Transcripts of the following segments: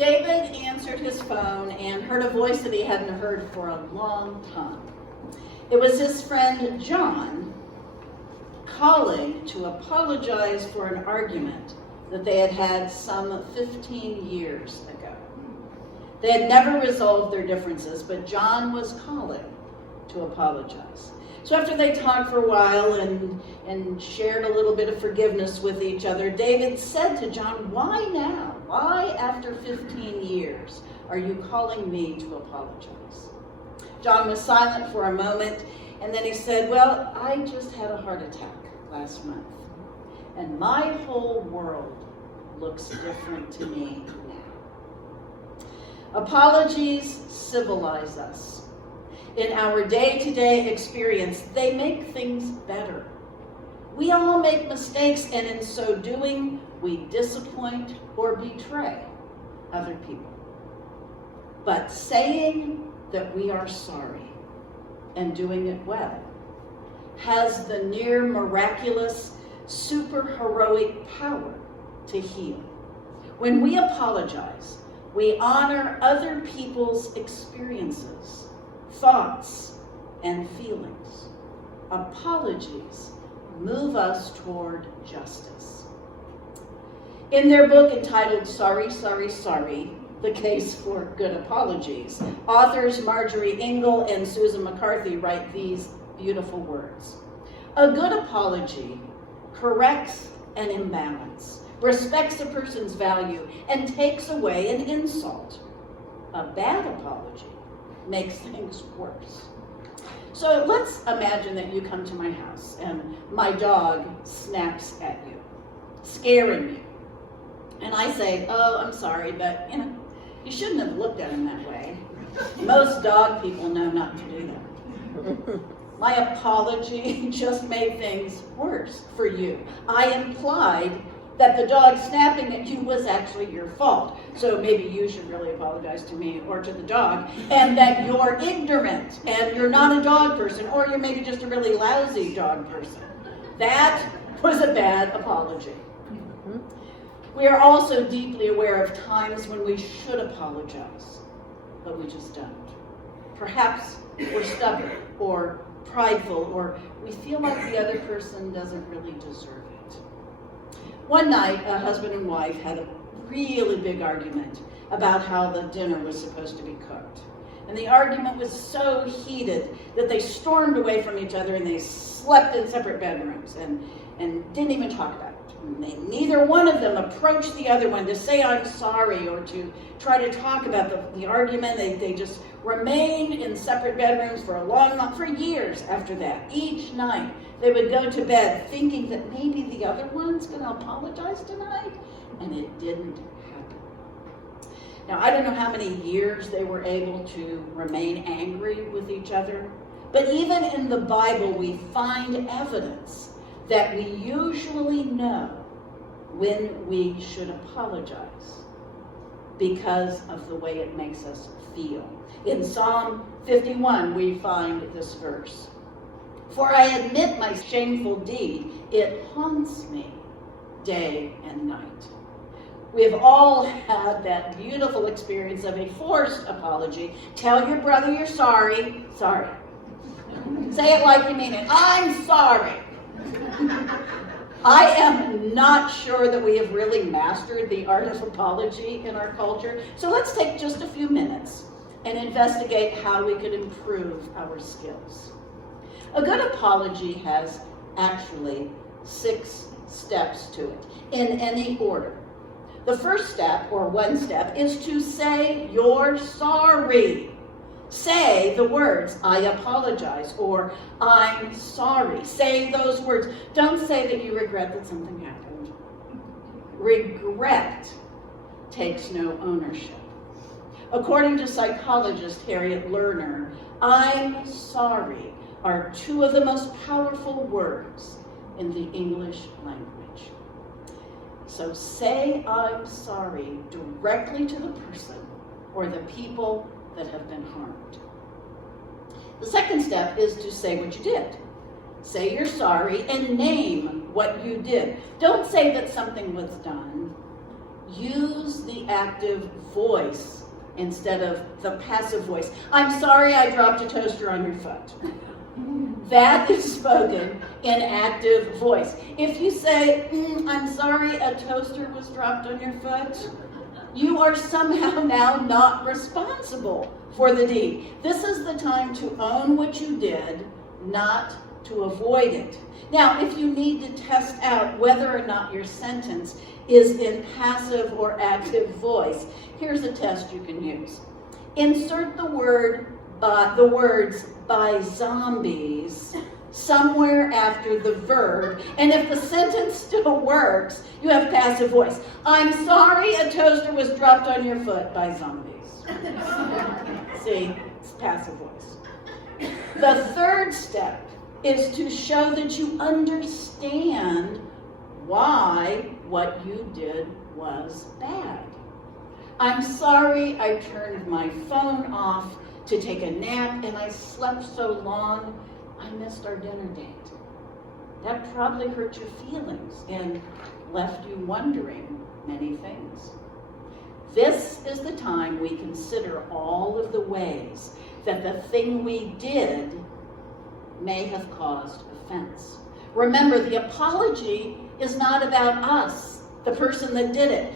David answered his phone and heard a voice that he hadn't heard for a long time. It was his friend John calling to apologize for an argument that they had had some 15 years ago. They had never resolved their differences, but John was calling to apologize. So after they talked for a while and shared a little bit of forgiveness with each other, David said to John, "Why now? Why after 15 years are you calling me to apologize?" John was silent for a moment, and then he said, "Well, I just had a heart attack last month, and my whole world looks different to me now." Apologies civilize us. In our day-to-day experience, they make things better. We all make mistakes, and in so doing, we disappoint or betray other people. But saying that we are sorry and doing it well has the near miraculous, super heroic power to heal. When we apologize, we honor other people's experiences, thoughts, and feelings. Apologies move us toward justice. In their book entitled Sorry, Sorry, Sorry, The Case for Good Apologies, authors Marjorie Engel and Susan McCarthy write these beautiful words. A good apology corrects an imbalance, respects a person's value, and takes away an insult. A bad apology makes things worse. So let's imagine that you come to my house and my dog snaps at you, scaring you. And I say, "Oh, I'm sorry, but you shouldn't have looked at him that way." Most dog people know not to do that. My apology just made things worse for you. I implied that the dog snapping at you was actually your fault. So maybe you should really apologize to me or to the dog, and that you're ignorant and you're not a dog person, or you're maybe just a really lousy dog person. That was a bad apology. We are also deeply aware of times when we should apologize, but we just don't. Perhaps we're stubborn or prideful, or we feel like the other person doesn't really deserve it. One night, a husband and wife had a really big argument about how the dinner was supposed to be cooked. And the argument was so heated that they stormed away from each other and they slept in separate bedrooms and didn't even talk about it. Neither one of them approached the other one to say "I'm sorry" or to try to talk about the argument. They just remained in separate bedrooms for years after that. Each night they would go to bed thinking that maybe the other one's going to apologize tonight, and it didn't happen. Now, I don't know how many years they were able to remain angry with each other, but even in the Bible we find evidence that we usually know when we should apologize because of the way it makes us feel. In Psalm 51, we find this verse. "For I admit my shameful deed, it haunts me day and night." We have all had that beautiful experience of a forced apology. Tell your brother you're sorry. Sorry. Say it like you mean it. "I'm sorry." I am not sure that we have really mastered the art of apology in our culture, so let's take just a few minutes and investigate how we could improve our skills. A good apology has actually 6 steps to it, in any order. The first step, or one step, is to say you're sorry. Say the words, "I apologize," or "I'm sorry." Say those words. Don't say that you regret that something happened. Regret takes no ownership. According to psychologist Harriet Lerner, "I'm sorry" are 2 of the most powerful words in the English language. So say "I'm sorry" directly to the person or the people that have been harmed. The second step is to say what you did. Say you're sorry and name what you did. Don't say that something was done. use the active voice instead of the passive voice. I'm sorry I dropped a toaster on your foot. That is spoken in active voice. If you say, I'm sorry a toaster was dropped on your foot, you are somehow now not responsible for the deed. This is the time to own what you did, not to avoid it. Now, if you need to test out whether or not your sentence is in passive or active voice, here's a test you can use. Insert the words by zombies somewhere after the verb, and if the sentence still works, you have passive voice. I'm sorry a toaster was dropped on your foot by zombies. See, it's passive voice. The third step is to show that you understand why what you did was bad. I'm sorry I turned my phone off to take a nap and I slept so long I missed our dinner date. That probably hurt your feelings and left you wondering many things. This is the time we consider all of the ways that the thing we did may have caused offense. Remember, the apology is not about us, the person that did it.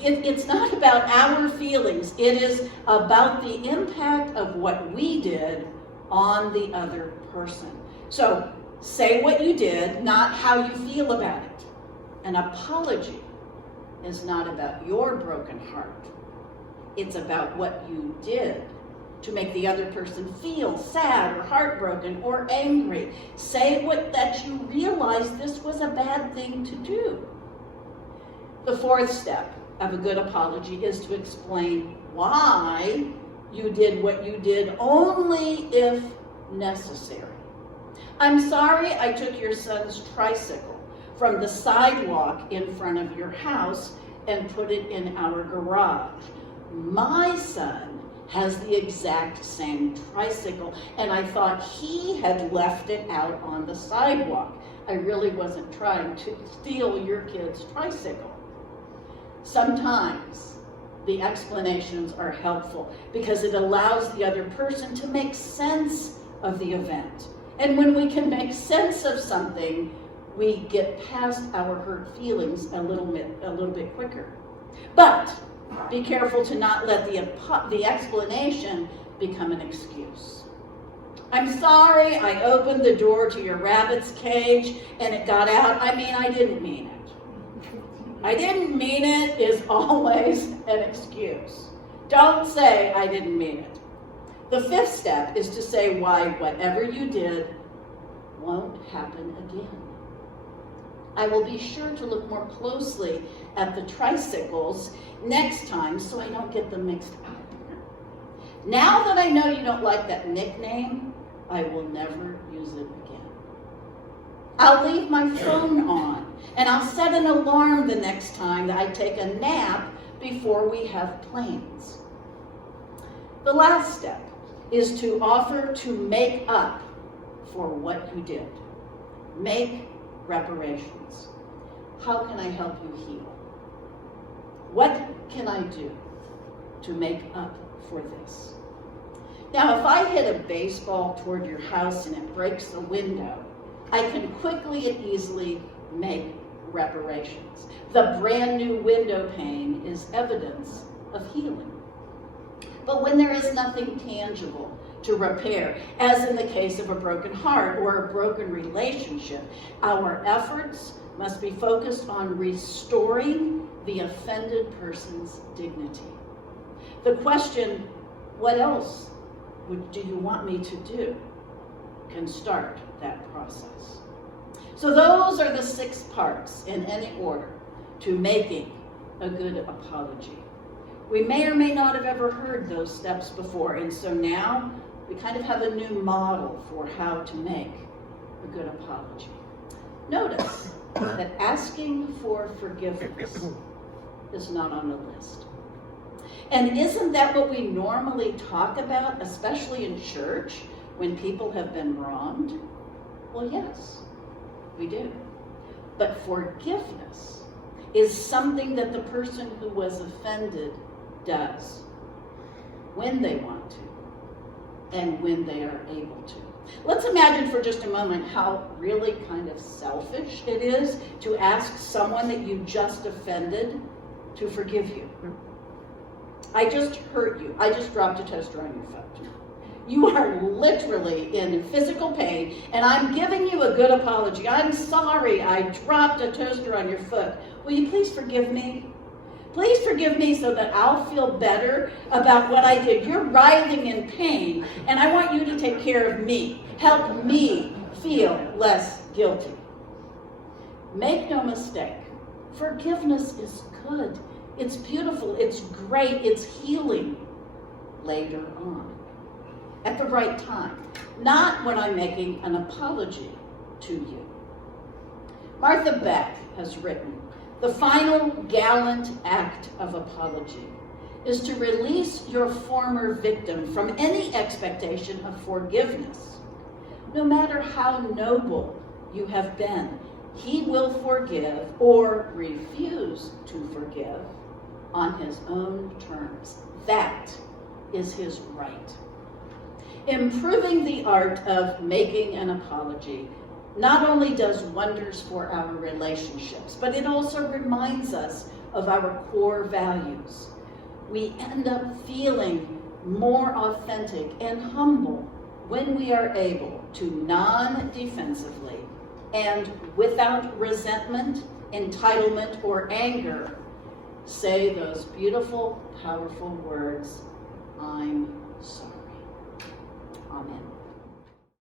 It's not about our feelings. It is about the impact of what we did on the other person. So say what you did, not how you feel about it. An apology is not about your broken heart. It's about what you did to make the other person feel sad or heartbroken or angry. Say that you realize this was a bad thing to do. The fourth step of a good apology is to explain why you did what you did only if necessary. I'm sorry I took your son's tricycle from the sidewalk in front of your house and put it in our garage. My son has the exact same tricycle, and I thought he had left it out on the sidewalk. I really wasn't trying to steal your kid's tricycle. Sometimes the explanations are helpful because it allows the other person to make sense of the event. And when we can make sense of something, we get past our hurt feelings a little bit quicker. But be careful to not let the explanation become an excuse. I'm sorry I opened the door to your rabbit's cage and it got out. I didn't mean it. I didn't mean it is always an excuse. Don't say I didn't mean it. The fifth step is to say why whatever you did won't happen again. I will be sure to look more closely at the tricycles next time so I don't get them mixed up. Now that I know you don't like that nickname, I will never use it again. I'll leave my phone on and I'll set an alarm the next time that I take a nap before we have plans. The last step is to offer to make up for what you did. Make reparations. How can I help you heal? What can I do to make up for this? Now, if I hit a baseball toward your house and it breaks the window, I can quickly and easily make reparations. The brand new window pane is evidence of healing. But when there is nothing tangible to repair, as in the case of a broken heart or a broken relationship, our efforts must be focused on restoring the offended person's dignity. The question, what else do you want me to do, can start that process. So those are the 6 parts in any order to making a good apology. We may or may not have ever heard those steps before, and so now we kind of have a new model for how to make a good apology. Notice that asking for forgiveness is not on the list. And isn't that what we normally talk about, especially in church, when people have been wronged? Well, yes, we do. But forgiveness is something that the person who was offended does when they want to and when they are able to. Let's imagine for just a moment how really kind of selfish it is to ask someone that you just offended to forgive you. I just hurt you. I just dropped a toaster on your foot. You are literally in physical pain, and I'm giving you a good apology. I'm sorry I dropped a toaster on your foot. Will you please forgive me? Please forgive me so that I'll feel better about what I did. You're writhing in pain, and I want you to take care of me. Help me feel less guilty. Make no mistake, forgiveness is good. It's beautiful, it's great, it's healing later on, at the right time, not when I'm making an apology to you. Martha Beck has written, the final gallant act of apology is to release your former victim from any expectation of forgiveness. No matter how noble you have been, he will forgive or refuse to forgive on his own terms. That is his right. Improving the art of making an apology not only does wonders for our relationships, but it also reminds us of our core values. We end up feeling more authentic and humble when we are able to non-defensively and without resentment, entitlement, or anger say those beautiful, powerful words, I'm sorry. Amen.